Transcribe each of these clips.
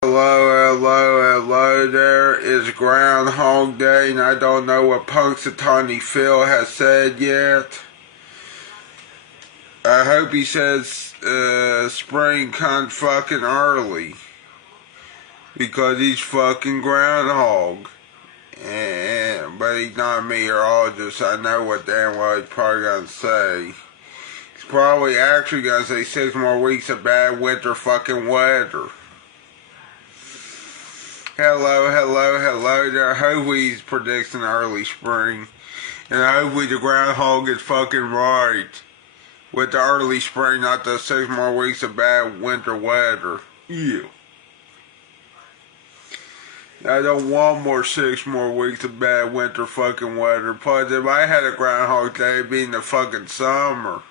Hello there. It's Groundhog Day, and I don't know what punxsutawney Phil has said yet. I hope he says spring comes fucking early, because he's fucking Groundhog. But he's not a meteorologist. I know what damn well he's probably gonna say. He's probably actually gonna say 6 more weeks of bad winter fucking weather. Hello there. Hopefully he's predicting early spring. And hopefully the groundhog is fucking right. With the early spring, not the 6 more weeks of bad winter weather. Yeah. I don't want 6 more weeks of bad winter fucking weather. Plus, if I had a groundhog day, it'd be in the fucking summer.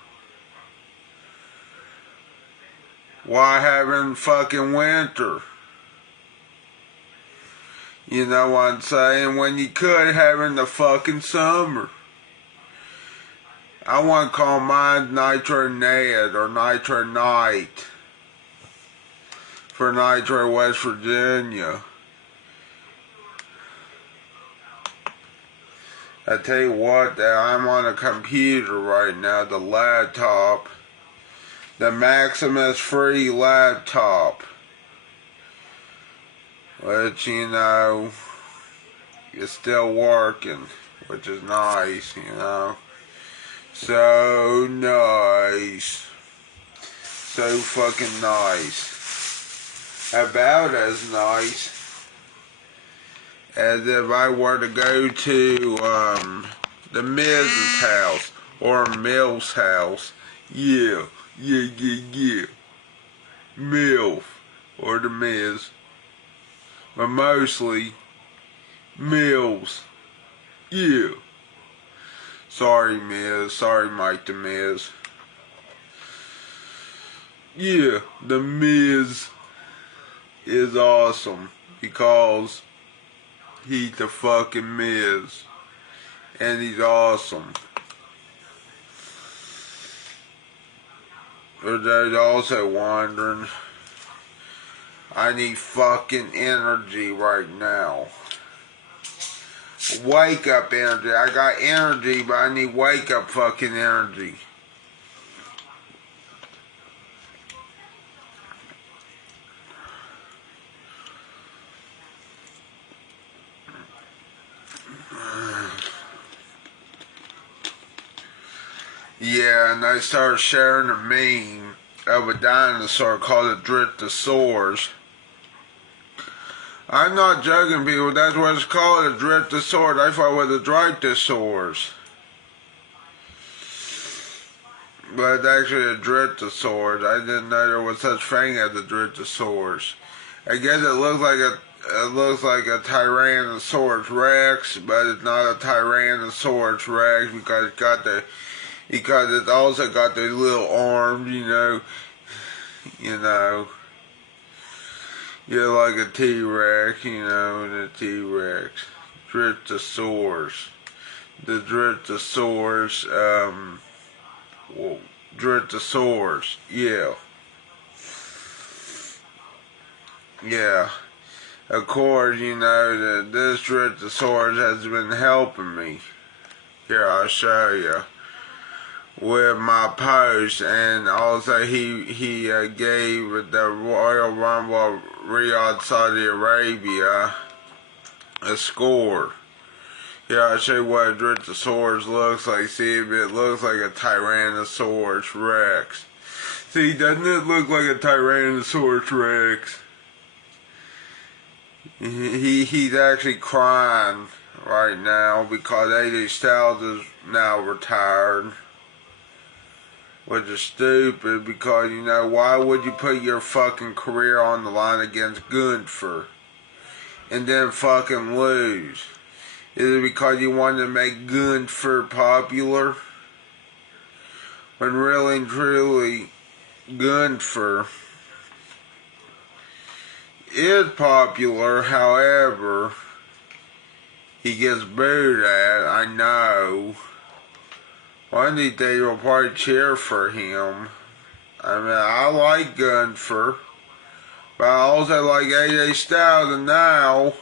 Why having fucking winter? You know what I'm saying? When you could have in the fucking summer. I want to call mine Nitro Ned or Nitro Night for Nitro West Virginia. I tell you what, I'm on a computer right now, the laptop, the Maximus Free laptop. Which, you know, is still working, which is nice, you know. So nice. So fucking nice. About as nice as if I were to go to the Miz's house or Mill's house. Yeah. MILF or the Miz. But mostly, Mills. Yeah. Sorry, Miz. Sorry, Mike the Miz. Yeah, the Miz is awesome because he's the fucking Miz. And he's awesome. For those also wondering, I need fucking energy right now. Wake up energy. I got energy, but I need wake up fucking energy. Yeah, and I started sharing a meme of a dinosaur called a Dryptosaurus. I'm not joking, people. That's what it's called, a Dryptosaurus. I thought it was a Dryptosaurus. But it's actually a Dryptosaurus. I didn't know there was such thing as a Dryptosaurus. I guess it looks like a Tyrannosaurus Rex, but it's not a Tyrannosaurus Rex because it's also got the little arms, you know. Yeah, like a T-Rex, you know, the T-Rex. Dryptosaurus. The Dryptosaurus, Dryptosaurus, yeah. Yeah. Of course, you know, that this Dryptosaurus has been helping me. Here, I'll show you. With my post, and also he gave the Royal Rumble Riyadh, Saudi Arabia a score. Here, I'll show you what a Dryptosaurus looks like. See if it looks like a Tyrannosaurus Rex. See, doesn't it look like a Tyrannosaurus Rex? He's actually crying right now because AJ Styles is now retired. Which is stupid because, you know, why would you put your fucking career on the line against Gunther and then fucking lose? Is it because you wanted to make Gunther popular? When really and truly, Gunther is popular, however, he gets booed at, I know. One of these days we'll probably cheer for him. I mean, I like Gunther. But I also like AJ Styles, and now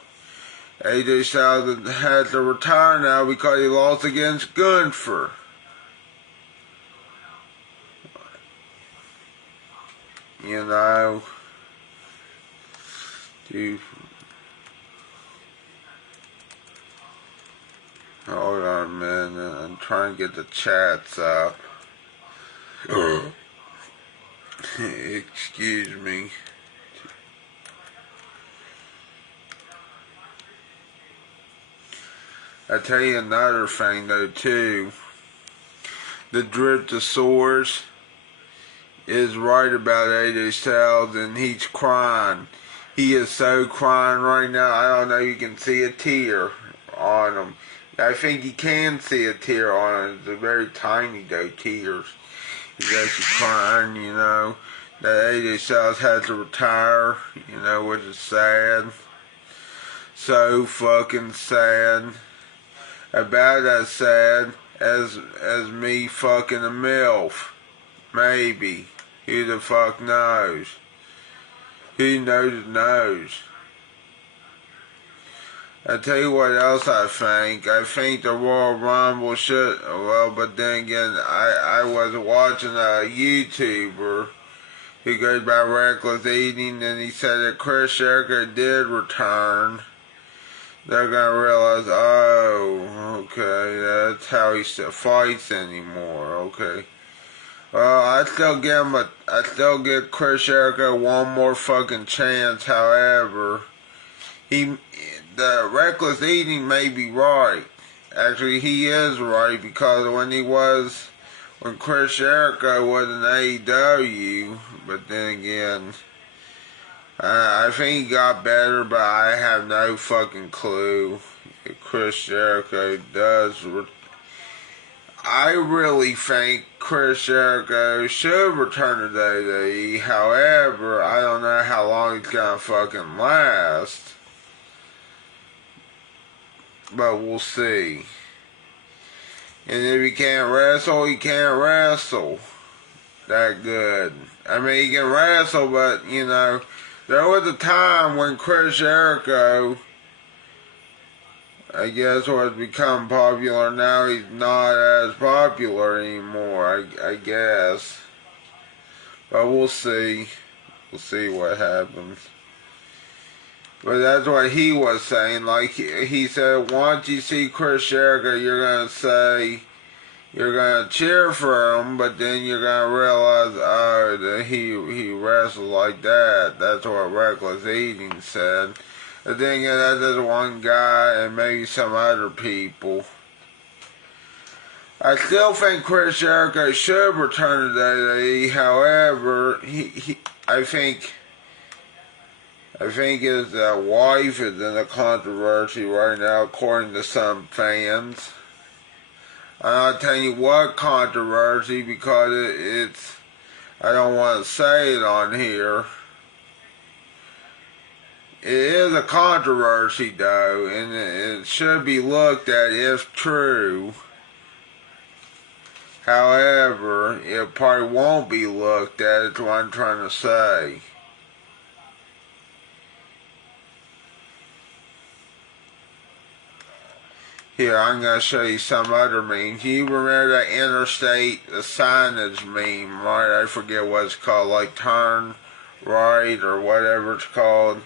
AJ Styles has to retire now because he lost against Gunther. You know, dude. Hold on a minute, I'm trying to get the chats up. Excuse me. I tell you another thing though too. The Driptosaurus is right about AJ Styles, and he's crying. He is so crying right now. I don't know, you can see a tear on him. I think you can see a tear on him. It's a very tiny though, tears. He's actually crying, you know, that AJ Styles had to retire, you know, which is sad. So fucking sad. About as sad as me fucking a MILF. Maybe. Who the fuck knows? Who knows? I tell you what else I think. I think the Royal Rumble should, well, but then again, I was watching a YouTuber who goes by Reckless Eating, and he said that Chris Jericho did return. They're gonna realize, oh, okay, that's how he still fights anymore, okay. Well, I still give Chris Jericho one more fucking chance, however, the Reckless Eating may be right. Actually, he is right, because when Chris Jericho was in AEW, but then again, I think he got better, but I have no fucking clue if Chris Jericho does. I really think Chris Jericho should return to WWE. However, I don't know how long it's gonna fucking last. But we'll see. And if he can't wrestle, he can't wrestle that good. I mean, he can wrestle, but, you know, there was a time when Chris Jericho, I guess, was become popular. Now he's not as popular anymore, I guess. But we'll see. We'll see what happens. But that's what he was saying. Like, he said, once you see Chris Jericho, you're going to cheer for him, but then you're going to realize, oh, that he wrestles like that. That's what Reckless Eating said. But then again, that's just one guy and maybe some other people. I still think Chris Jericho should return to WWE. However, I think his wife is in a controversy right now, according to some fans. I'm not telling you what controversy, because it's I don't want to say it on here. It is a controversy though, and it should be looked at if true. However, it probably won't be looked at, is what I'm trying to say. Here, I'm going to show you some other memes. You remember that interstate signage meme, right? I forget what it's called, like turn right or whatever it's called.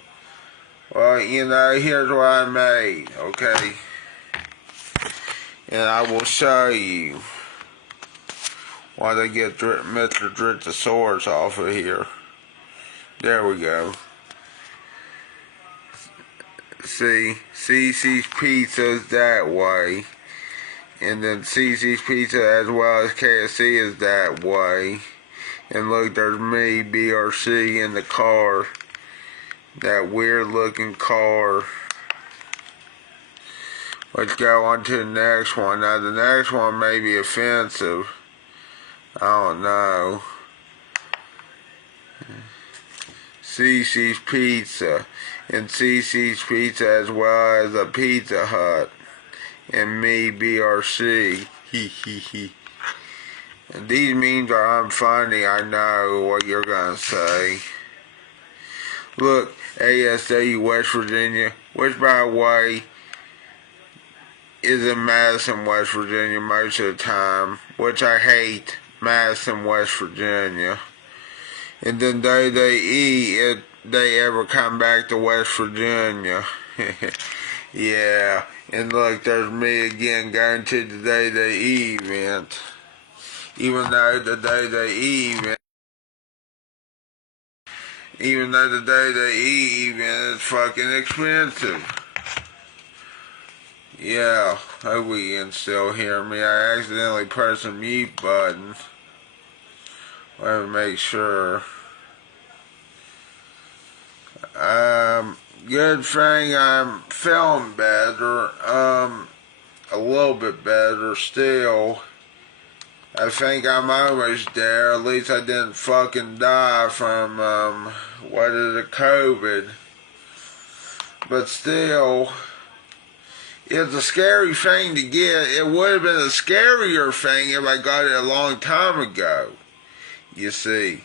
Well, you know, here's what I made, okay? And I will show you while they get Mr. Driptosaurus off of here. There we go. See, CC's Pizza is that way, and then CC's Pizza as well as KFC is that way. And look, there's me, BRC, in the car, that weird looking car. Let's go on to the next one. Now the next one may be offensive, I don't know. CC's Pizza, and CC's Pizza as well as a Pizza Hut, and me, BRC. And these memes are unfunny, I know what you're gonna say. Look, ASW, West Virginia, which by the way is in Madison, West Virginia most of the time, which I hate Madison, West Virginia. And then they if they ever come back to West Virginia. Yeah, and look, there's me again going to the Day event. Even though the Day event is fucking expensive. Yeah, hope we can still hear me. I accidentally pressed the mute button. Let me make sure. Good thing I'm feeling better. A little bit better still. I think I'm almost there. At least I didn't fucking die from, COVID. But still, it's a scary thing to get. It would have been a scarier thing if I got it a long time ago. You see.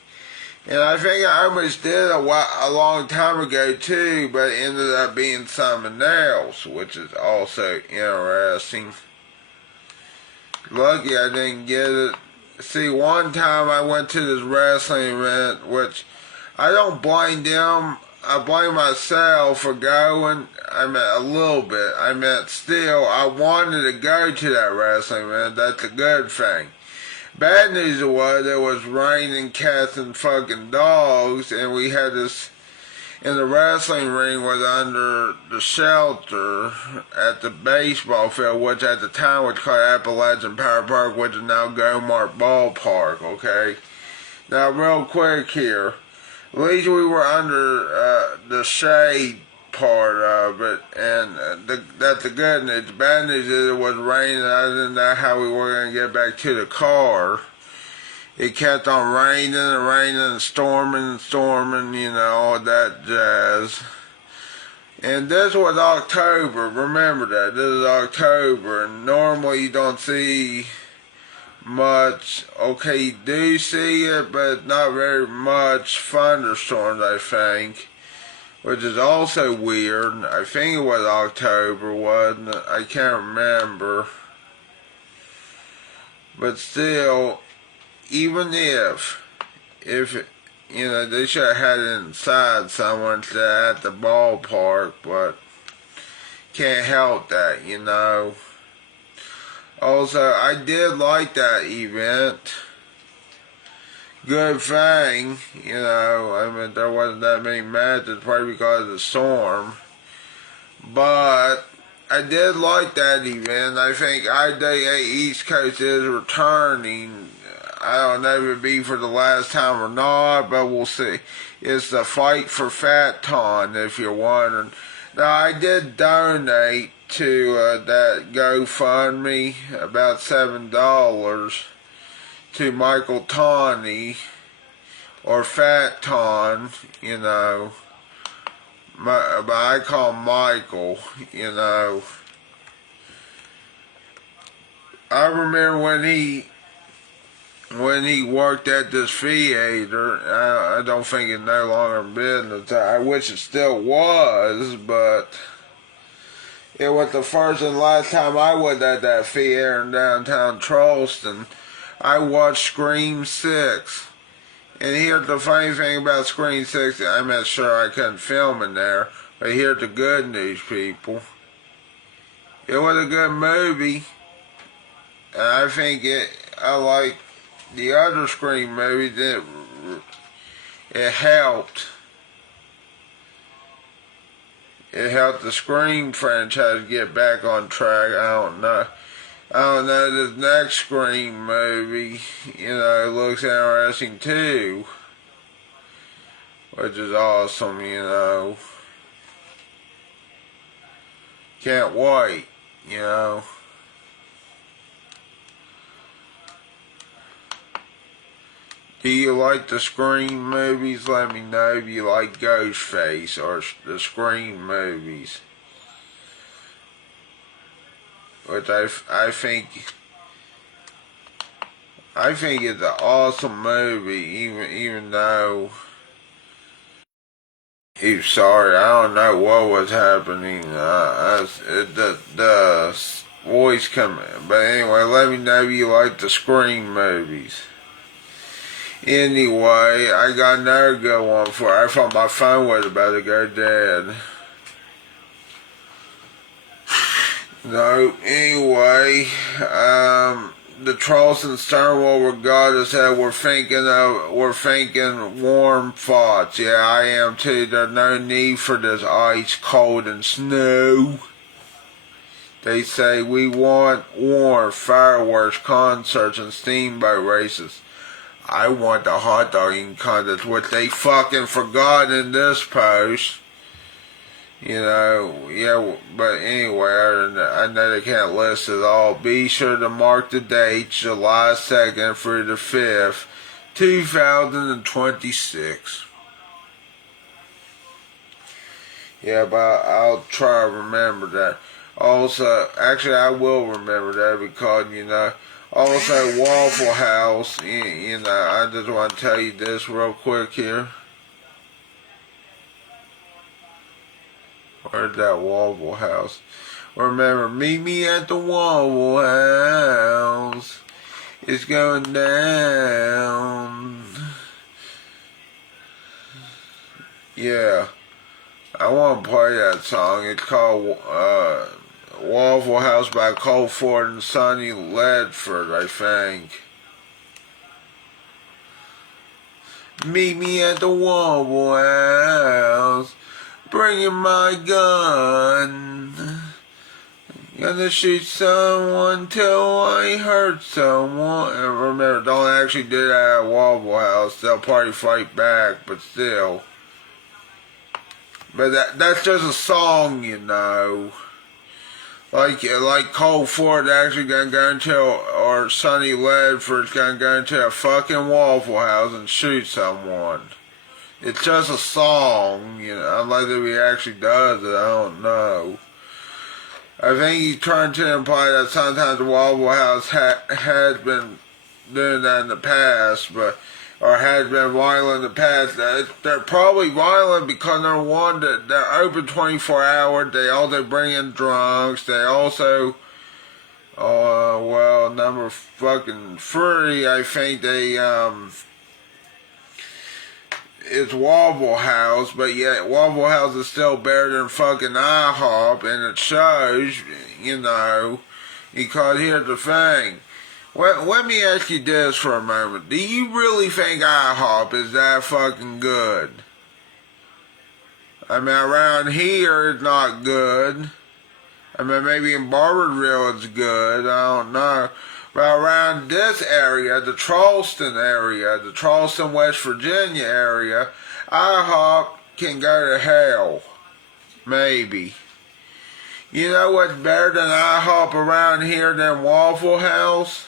And I think I almost did a long time ago too, but it ended up being something else, which is also interesting. Lucky I didn't get it. See, one time I went to this wrestling event, which I don't blame them. I blame myself for going. I mean, a little bit. I meant still, I wanted to go to that wrestling event. That's a good thing. Bad news was it was raining cats and fucking dogs, and we had this, and the wrestling ring was under the shelter at the baseball field, which at the time was called Appalachian Power Park, which is now Gomart Ballpark, okay? Now, real quick here, at least we were under the shade part of it, and that's the good news. The bad news is it was raining. I didn't know how we were going to get back to the car. It kept on raining and raining and storming, you know, all that jazz. And this was October. Remember that. This is October, and normally you don't see much. Okay, you do see it, but not very much thunderstorms, I think. Which is also weird. I think it was October, wasn't it? I can't remember. But still, even if you know, they should have had it inside somewhere instead at the ballpark, but can't help that, you know. Also, I did like that event. Good thing, you know, I mean, there wasn't that many matches, probably because of the storm. But I did like that event. I think IDA East Coast is returning. I don't know if it'll be for the last time or not, but we'll see. It's the Fight for Fat Ton, if you're wondering. Now, I did donate to that GoFundMe, about $7. To Michael Tawney, or Fat Ton, you know, but I call him Michael, you know. I remember when he worked at this theater. I don't think it's no longer in business. I wish it still was, but it was the first and last time I was at that theater in downtown Charleston. I watched Scream 6. And here's the funny thing about Scream 6. I'm not sure I couldn't film in there. But here's the good news, people. It was a good movie. And I think I like the other Scream movies. It helped. It helped the Scream franchise get back on track. I don't know, this next Scream movie, you know, looks interesting too. Which is awesome, you know. Can't wait, you know. Do you like the Scream movies? Let me know if you like Ghostface or the Scream movies. Which I think it's an awesome movie, even though Sorry, I don't know what was happening. The voice coming. But anyway, let me know if you like the Scream movies. Anyway, I got another good one for you. I thought my phone was about to go dead. No, anyway, the Charleston Stonewall Regatta said we're thinking warm thoughts. Yeah, I am too. There's no need for this ice, cold, and snow. They say we want warm fireworks, concerts, and steamboat races. I want the hot dog eating contest, which they fucking forgot in this post. You know, yeah, but anyway, I know they can't list it all. Be sure to mark the date, July 2nd through the 5th, 2026. Yeah, but I'll try to remember that. Also, actually, I will remember that because, you know, also Waffle House, you know, I just want to tell you this real quick here. Where's that Waffle House? Remember, meet me at the Waffle House. It's going down. Yeah. I want to play that song. It's called Waffle House by Cole Ford and Sonny Ledford, I think. Meet me at the Waffle House. Bringing my gun. Gonna shoot someone till I hurt someone. And remember, don't actually do that at Waffle House. They'll probably fight back, but still. But that's just a song, you know. Like Cole Ford actually gonna go into, or Sonny Ledford's gonna go into a fucking Waffle House and shoot someone. It's just a song, you know, unless if he actually does it, I don't know. I think he's trying to imply that sometimes the Waffle House has been doing that in the past, or has been violent in the past. They're probably violent because they're open 24 hours, they also bring in drunks, they also, number fucking 3, I think they, it's Waffle House, but yet Waffle House is still better than fucking IHOP, and it shows, you know, because here's the thing. Let me ask you this for a moment. Do you really think IHOP is that fucking good? I mean, around here it's not good. I mean, maybe in Barberville it's good, I don't know. But around this area, the Charleston, West Virginia area, IHOP can go to hell. Maybe. You know what's better than IHOP around here than Waffle House?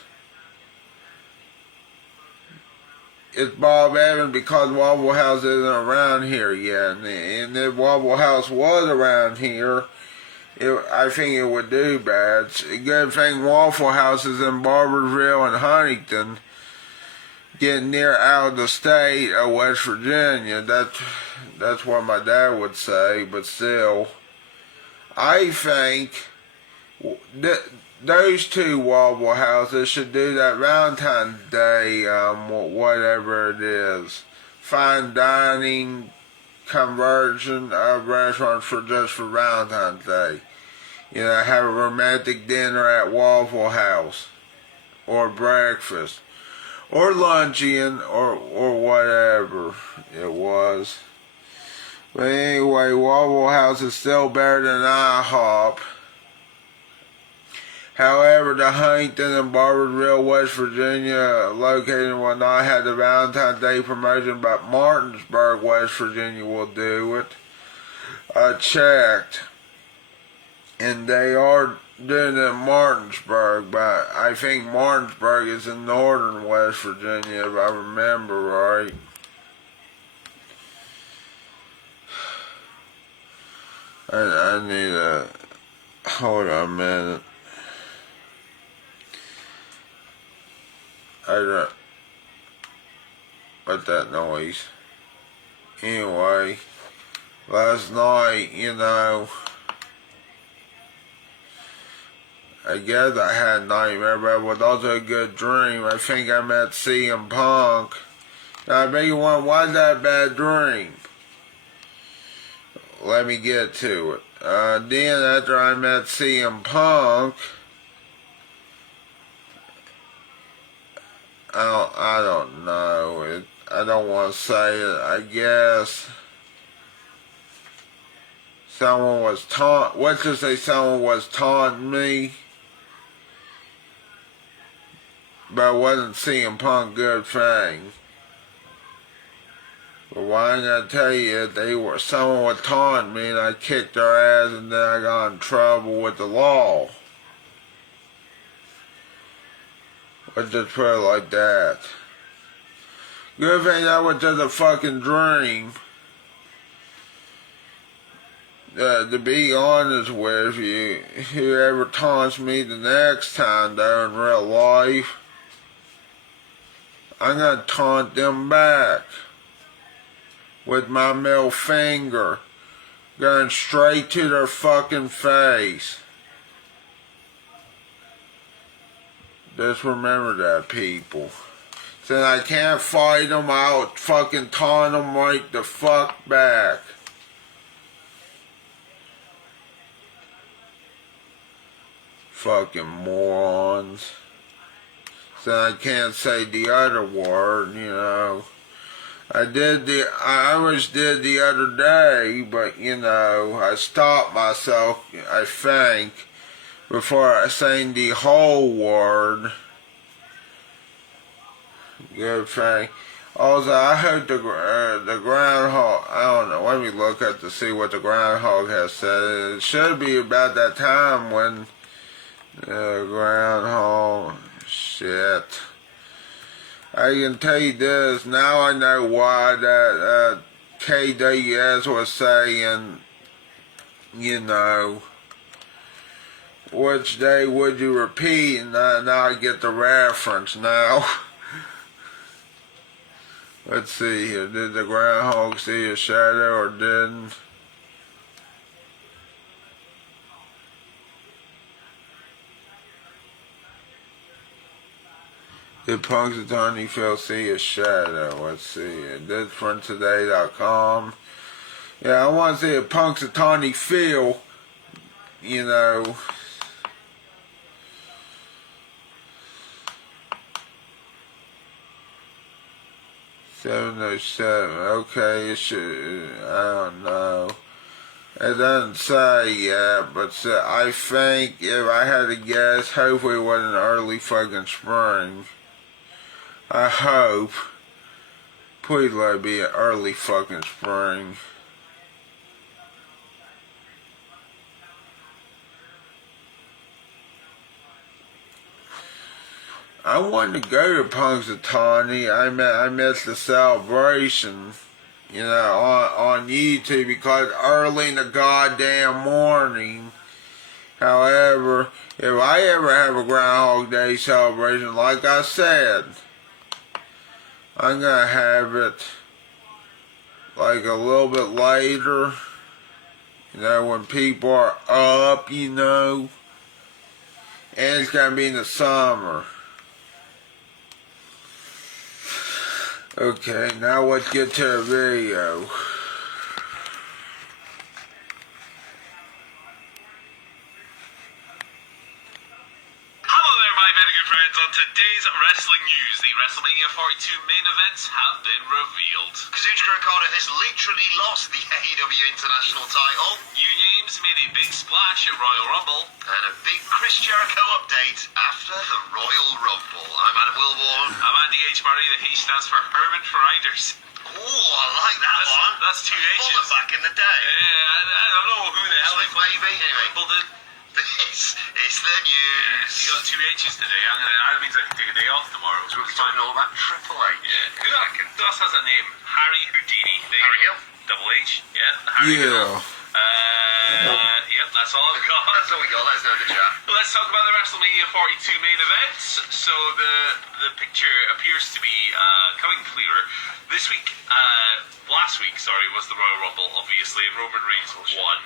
It's Bob Evans, because Waffle House isn't around here yet. And if Waffle House was around here, I think it would do bad. It's a good thing Waffle House is in Barberville and Huntington, getting near out of the state of West Virginia. That's what my dad would say, but still, I think those two Waffle Houses should do that Valentine's Day, whatever it is, fine dining conversion of restaurants for Valentine's Day. You know, have a romantic dinner at Waffle House, or breakfast, or luncheon, or whatever it was. But anyway, Waffle House is still better than IHOP. However, the Huntington and Barberville, West Virginia located will not have the Valentine's Day promotion, but Martinsburg, West Virginia will do it. I checked, and they are doing it in Martinsburg, but I think Martinsburg is in northern West Virginia, if I remember right. I need a, hold on a minute. I don't, what that noise? Anyway, last night, you know, I guess I had a nightmare, but it was also a good dream. I think I met CM Punk. Now, I bet you wonder, why that a bad dream? Let me get to it. Then after I met CM Punk, I don't know. I don't want to say it. I guess someone was let's just say someone was taunting me. But it wasn't CM Punk good thing. But what I'm gonna tell you is someone was taunting me and I kicked their ass and then I got in trouble with the law. Let's just put it like that. Good thing that was just a fucking dream. To be honest with you, whoever taunts me the next time though in real life, I'm gonna taunt them back with my middle finger going straight to their fucking face. Just remember that, people. Since I can't fight them, I'll fucking taunt them right the fuck back. Fucking morons. Since I can't say the other word, you know. I always did the other day, but you know, I stopped myself, I think, before I saying the whole word. Good thing. Also, I hope the groundhog, I don't know, let me look up to see what the groundhog has said. It should be about that time when the groundhog, shit. I can tell you this, now I know why that KWS was saying, you know, which day would you repeat, and now I get the reference now. Let's see here, did the groundhog see a shadow or didn't? Did punxsutawney Phil see a shadow? Let's see. It did from today.com. Yeah, I want to see a punxsutawney Phil, you know. $707. Okay, it should. I don't know. It doesn't say yet, but I think if I had to guess, hopefully it was in early fucking spring. I hope. Please let it be an early fucking spring. I wanted to go to Punxsutawney. I missed the celebration, you know, on YouTube because early in the goddamn morning. However, if I ever have a Groundhog Day celebration, like I said, I'm gonna have it like a little bit later, you know, when people are up, you know, and it's gonna be in the summer. Okay, now let's get to the video. On today's wrestling news, the WrestleMania 42 main events have been revealed. Kazuchika Okada has literally lost the AEW International title. New names made a big splash at Royal Rumble. And a big Chris Jericho update after the Royal Rumble. I'm Adam Wilborn. I'm Andy H. Murray. The H stands for Hermit for Riders. Oh, I like that one. That's two H's. Bullet back in the day. Yeah, I don't know who the hell he played. Anyway, Wimbledon. This is the news. Yeah, you got two H's today. That means I can take a day off tomorrow. So we don't know about Triple H. Yeah. Who else has a name? Harry Houdini. Harry Hill. Double H. Yeah. Harry Hill. Yeah, Yep, that's all I've got. That's all we got. Let us know in the chat. Let's talk about the WrestleMania 42 main events. So the picture appears to be coming clearer. This week, last week, was the Royal Rumble, obviously, and Roman Reigns won.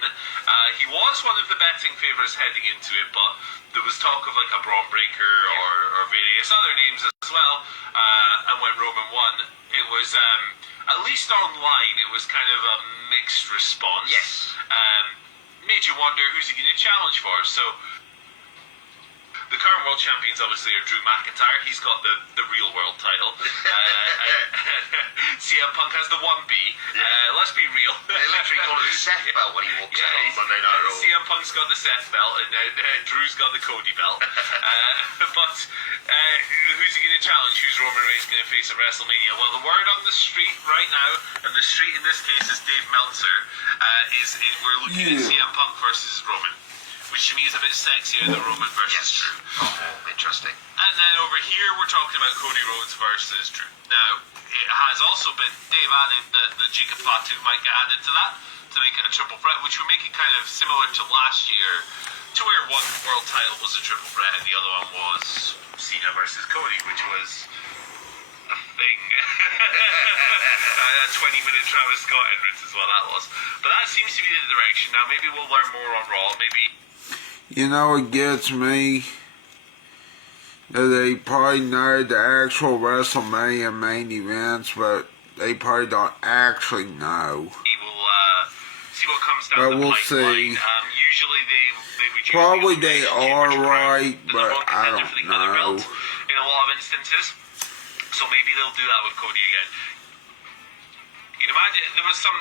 He was one of the betting favourites heading into it, but there was talk of like a Braun Breaker or various other names as well. And when Roman won, it was, at least online, it was kind of a mixed response. Yes. Made you wonder who's he going to challenge for. So the current world champions obviously are Drew McIntyre. He's got the real world title. CM Punk has the 1B. Let's be real. They literally call it the Seth belt when he walks out on Monday Night Raw. CM Punk's got the Seth belt and Drew's got the Cody belt. But who's he going to challenge? Who's Roman Reigns going to face at WrestleMania? Well, the word on the street right now, and the street in this case is Dave Meltzer, is we're looking at CM Punk versus Roman, which to me is a bit sexier than Roman versus Drew. Oh, interesting. And then over here we're talking about Cody Rhodes versus Drew. Now, it has also been, Dave added that the Jacob Fatu might get added to that to make it a triple threat, which would make it kind of similar to last year, to where one world title was a triple threat and the other one was Cena versus Cody, which was a thing. A 20-minute Travis Scott entrance is what that was. But that seems to be the direction. Now maybe we'll learn more on Raw, maybe. You know, it gets me that they probably know the actual WrestleMania main events, but they probably don't actually know. We will see what comes down But the we'll pipeline. see. Usually they would use Probably the they Championship are right, round, but the wrong I contender don't for the other know. belt in a lot of instances. So maybe they'll do that with Cody again. You can imagine there was some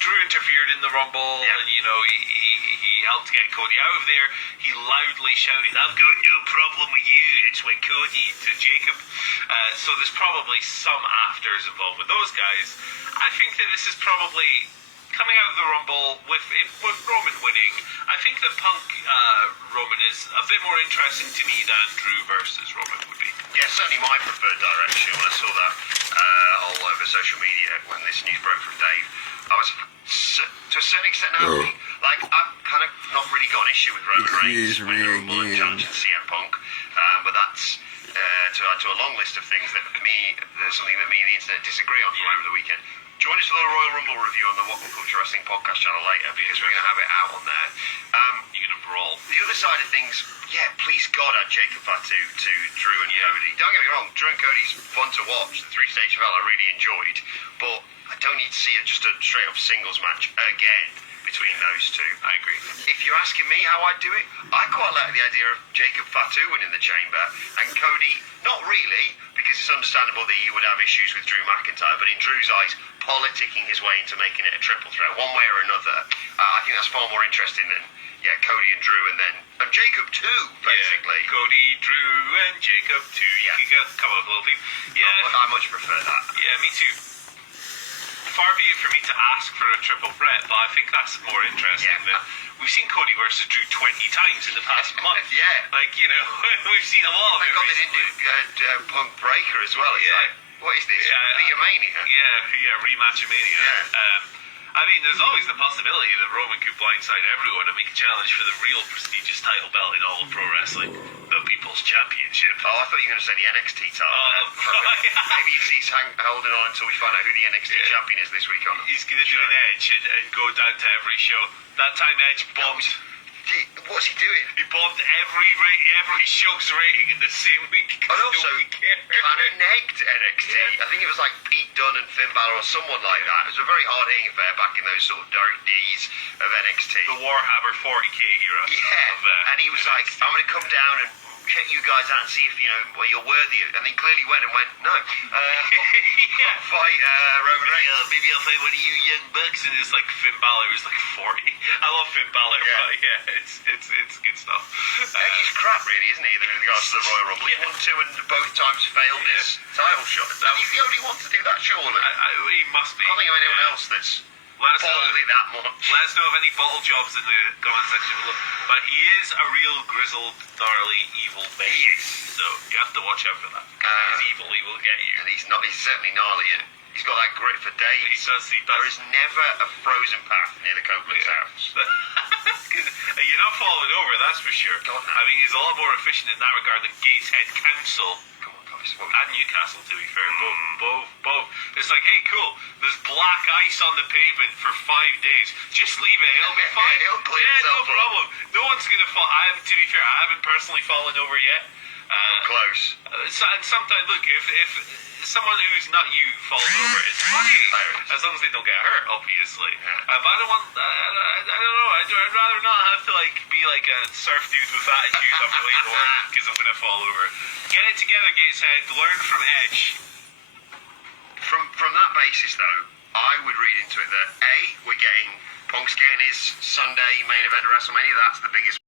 Drew interfered in the Rumble, and you know he helped get Cody out of there. He loudly shouted, "I've got no problem with you. It's with Cody," to Jacob. So there's probably some afters involved with those guys. I think that this is probably coming out of the Rumble with Roman winning. I think that Punk Roman is a bit more interesting to me than Drew versus Roman would be. Yeah, certainly my preferred direction. When I saw that all over social media when this news broke from Dave, I was to a certain extent happy. Like, I've kind of not really got an issue with Roman Reigns winning the Rumble and challenging CM Punk, but that's to add to a long list of things that there's something that me and the internet disagree on from over the weekend. Join us for the Royal Rumble review on the What Culture Wrestling podcast channel later, because we're going to have it out on there. You're going to brawl. The other side of things, please God, add Jacob Fatu to Drew and Cody. Don't get me wrong, Drew and Cody's fun to watch. The three-stage fell I really enjoyed, but I don't need to see just a straight-up singles match again between those two. I agree. If you're asking me how I'd do it, I quite like the idea of Jacob Fatu winning the chamber and Cody, not really, because it's understandable that he would have issues with Drew McIntyre, but in Drew's eyes, politicking his way into making it a triple threat, one way or another. I think that's far more interesting than Cody and Drew and Jacob too, basically. Cody, Drew, and Jacob too. You can come up with a little thing. I much prefer that. Yeah, me too. Far be it for me to ask for a triple threat, but I think that's more interesting than we've seen Cody versus Drew 20 times in the past month. Like, you know, we've seen a lot of it. Thank God they didn't do Punk Breaker as well. It's like, what is this? Mania? Rematch of Mania. I mean, there's always the possibility that Roman could blindside everyone and make a challenge for the real prestigious title belt in all of pro wrestling, the People's Championship. Oh, I thought you were going to say the NXT title. Maybe he's holding on until we find out who the NXT champion is this week on. He's going to do an Edge and go down to every show. That time Edge bombed. What's he doing? He bombed every show's rating in the same week. And also, kind of negged NXT. I think it was like Pete Dunne and Finn Balor or someone like that. It was a very hard-hitting affair back in those sort of dark days of NXT. The Warhammer 40k era. And he was like, I'm going to come down and check you guys out and see if, you're worthy. And he clearly went, no. Fight Roman Reigns. Maybe I'll fight one of you young bucks. And it's like Finn Balor who's like 40. I love Finn Balor, but it's good stuff. He's crap, really, isn't he, in regards to the Royal Rumble? He won two and both times failed his title shot. And he's the only one to do that, surely. He must be. I don't think of anyone else that's balled it that much. Let us know of any bottle jobs in the comment section below. But he is a real grizzled, gnarly, evil man. He is. So you have to watch out for that. He's evil, he will get you. And he's certainly gnarly, and he's got that grit for days. He does. There is never a frozen path near the Copeland's house. not falling over, that's for sure. God, no. I mean, he's a lot more efficient in that regard than Gateshead Council. Come on, guys. And Newcastle, to be fair. Both. It's like, hey, cool, there's black ice on the pavement for 5 days. Just leave it, it'll be fine. It'll clear no itself up. problem. No one's going to fall. To be fair, I haven't personally fallen over yet. Close. And sometimes, look, if someone who's not you falls over, it's fine. As long as they don't get hurt, obviously. But I don't want, I don't know, I'd rather not have to be like a surf dude with attitude on my way to work because I'm going to fall over. Get it together, Gateshead. Learn from Edge. From that basis, though, I would read into it that A, we're getting Punk's getting his Sunday main event at WrestleMania. That's the biggest